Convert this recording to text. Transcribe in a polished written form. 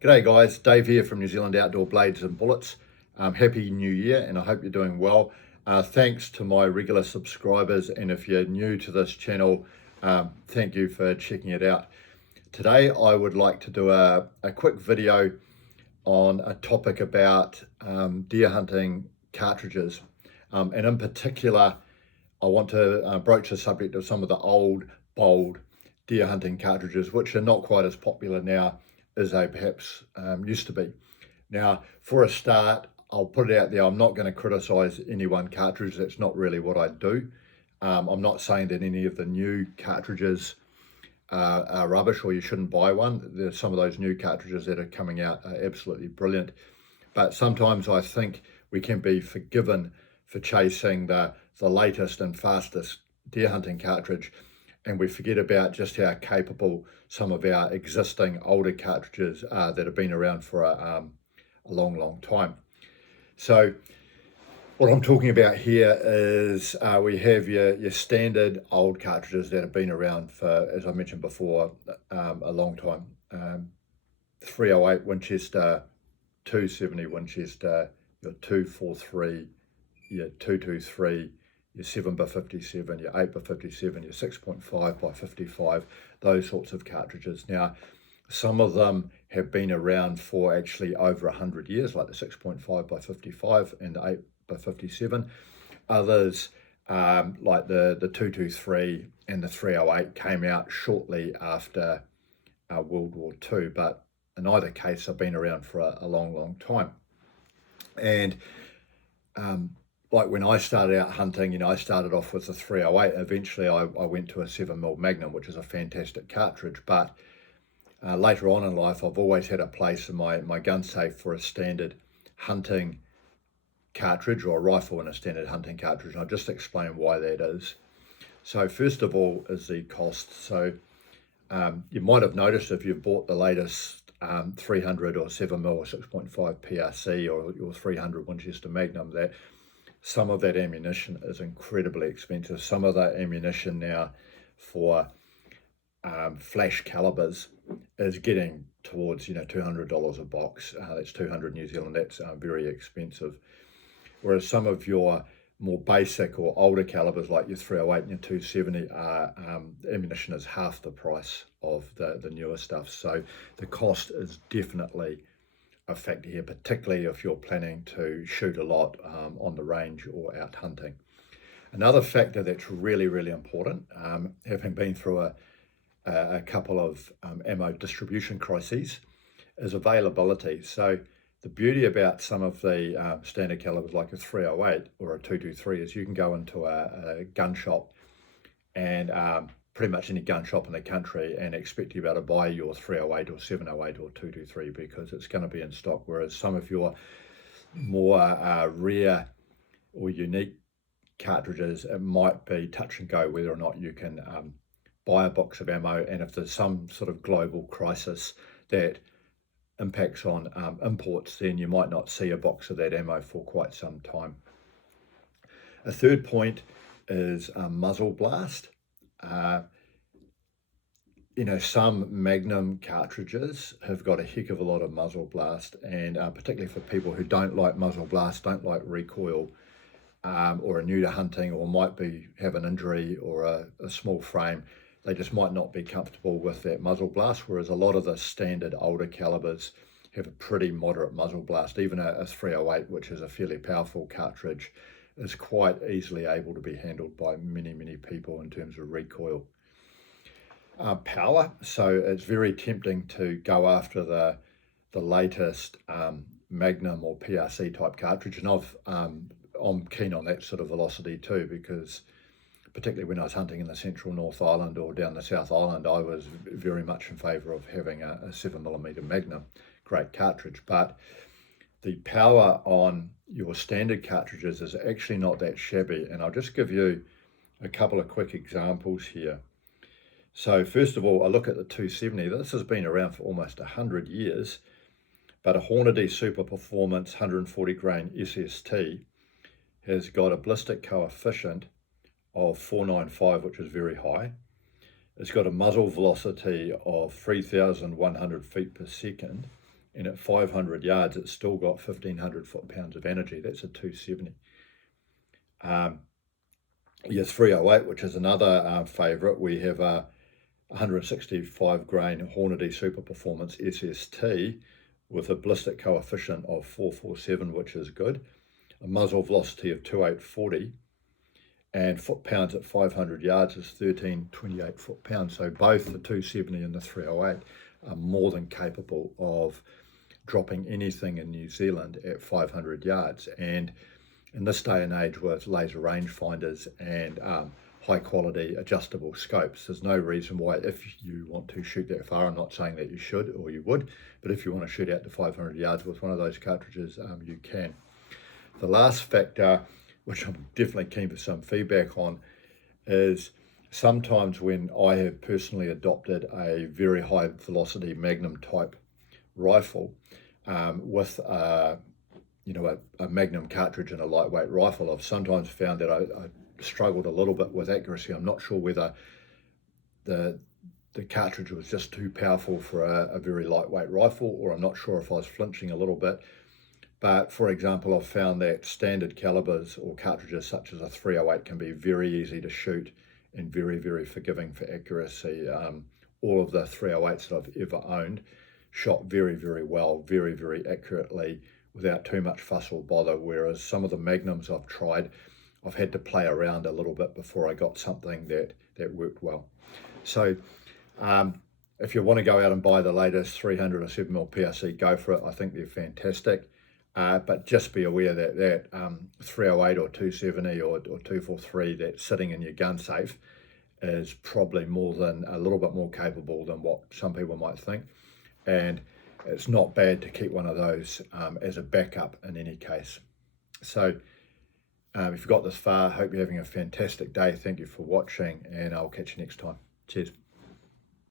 G'day guys, Dave here from New Zealand Outdoor Blades and Bullets. Happy New Year, and I hope you're doing well. Thanks to my regular subscribers, and if you're new to this channel, thank you for checking it out. Today I would like to do a quick video on a topic about deer hunting cartridges, and in particular I want to broach the subject of some of the old, bold deer hunting cartridges, which are not quite as popular now as they perhaps used to be. Now, for a start, I'll put it out there, I'm not going to criticize any one cartridge. That's not really what I do. I'm not saying that any of the new cartridges are rubbish or you shouldn't buy one. There's some of those new cartridges that are coming out are absolutely brilliant. But sometimes I think we can be forgiven for chasing the latest and fastest deer hunting cartridge, and we forget about just how capable some of our existing older cartridges are that have been around for a long time. So what I'm talking about here is we have your standard old cartridges that have been around for, as I mentioned before, a long time. 308 Winchester, 270 Winchester, your 243, your 223, your 7x57, your 8x57, your 6.5x55, those sorts of cartridges. Now, some of them have been around for actually over 100 years, like the 6.5x55 and the 8x57. Others, like the 223 and the 308, came out shortly after World War II, but in either case, they've been around for a long time. And like when I started out hunting, I started off with a 308. Eventually, I went to a 7mm Magnum, which is a fantastic cartridge. But later on in life, I've always had a place in my gun safe for a standard hunting cartridge, or a rifle in a standard hunting cartridge. And I'll just explain why that is. So first of all is the cost. So you might have noticed if you've bought the latest 300 or 7mm or 6.5 PRC or your 300 Winchester Magnum, that some of that ammunition is incredibly expensive. Some of that ammunition now for flash calibers is getting towards $200 a box. That's 200 New Zealand. That's very expensive. Whereas some of your more basic or older calibers like your 308 and your 270 ammunition is half the price of the newer stuff. So the cost is definitely a factor here, particularly if you're planning to shoot a lot on the range or out hunting. Another factor that's really important, having been through a couple of ammo distribution crises, is availability. So the beauty about some of the standard calibers like a 308 or a 223 is you can go into a gun shop, and pretty much any gun shop in the country, and expect to be able to buy your 308 or 708 or 223 because it's going to be in stock. Whereas some of your more rare or unique cartridges, it might be touch and go whether or not you can buy a box of ammo, and if there's some sort of global crisis that impacts on imports, then you might not see a box of that ammo for quite some time. A third point is muzzle blast. Some Magnum cartridges have got a heck of a lot of muzzle blast, and particularly for people who don't like muzzle blast, don't like recoil, or are new to hunting, or might have an injury or a small frame, they just might not be comfortable with that muzzle blast. Whereas a lot of the standard older calibers have a pretty moderate muzzle blast. Even a 308, which is a fairly powerful cartridge, is quite easily able to be handled by many people in terms of recoil. Power, so it's very tempting to go after the latest Magnum or PRC type cartridge, and I'm keen on that sort of velocity too, because particularly when I was hunting in the central North Island or down the South Island, I was very much in favour of having a 7mm Magnum. Great cartridge, but the power on your standard cartridges is actually not that shabby, and I'll just give you a couple of quick examples here. So first of all, I look at the 270. This has been around for almost 100 years, but a Hornady Super Performance 140 grain SST has got a ballistic coefficient of 495, which is very high. It's got a muzzle velocity of 3,100 feet per second, and at 500 yards, it's still got 1,500 foot-pounds of energy. That's a 270. Your 308, which is another favourite, we have a 165 grain Hornady Super Performance SST with a ballistic coefficient of 447, which is good, a muzzle velocity of 2840, and foot-pounds at 500 yards is 1328 foot-pounds. So both the 270 and the 308 are more than capable of dropping anything in New Zealand at 500 yards. And in this day and age with laser rangefinders and high quality adjustable scopes, there's no reason why, if you want to shoot that far, I'm not saying that you should or you would, but if you want to shoot out to 500 yards with one of those cartridges, you can. The last factor, which I'm definitely keen for some feedback on, is sometimes when I have personally adopted a very high velocity Magnum type rifle with a Magnum cartridge and a lightweight rifle, I've sometimes found that I struggled a little bit with accuracy. I'm not sure whether the cartridge was just too powerful for a very lightweight rifle, or I'm not sure if I was flinching a little bit. But for example, I've found that standard calibers or cartridges such as a 308 can be very easy to shoot and very, very forgiving for accuracy. All of the 308s that I've ever owned shot very, very well, very, very accurately without too much fuss or bother, whereas some of the Magnums I've tried, I've had to play around a little bit before I got something that worked well. So if you want to go out and buy the latest 300 or 7mm PRC, go for it. I think they're fantastic. But just be aware that 308 or 270 or 243 that's sitting in your gun safe is probably a little bit more capable than what some people might think. And it's not bad to keep one of those as a backup in any case. So if you've got this far, I hope you're having a fantastic day. Thank you for watching, and I'll catch you next time. Cheers.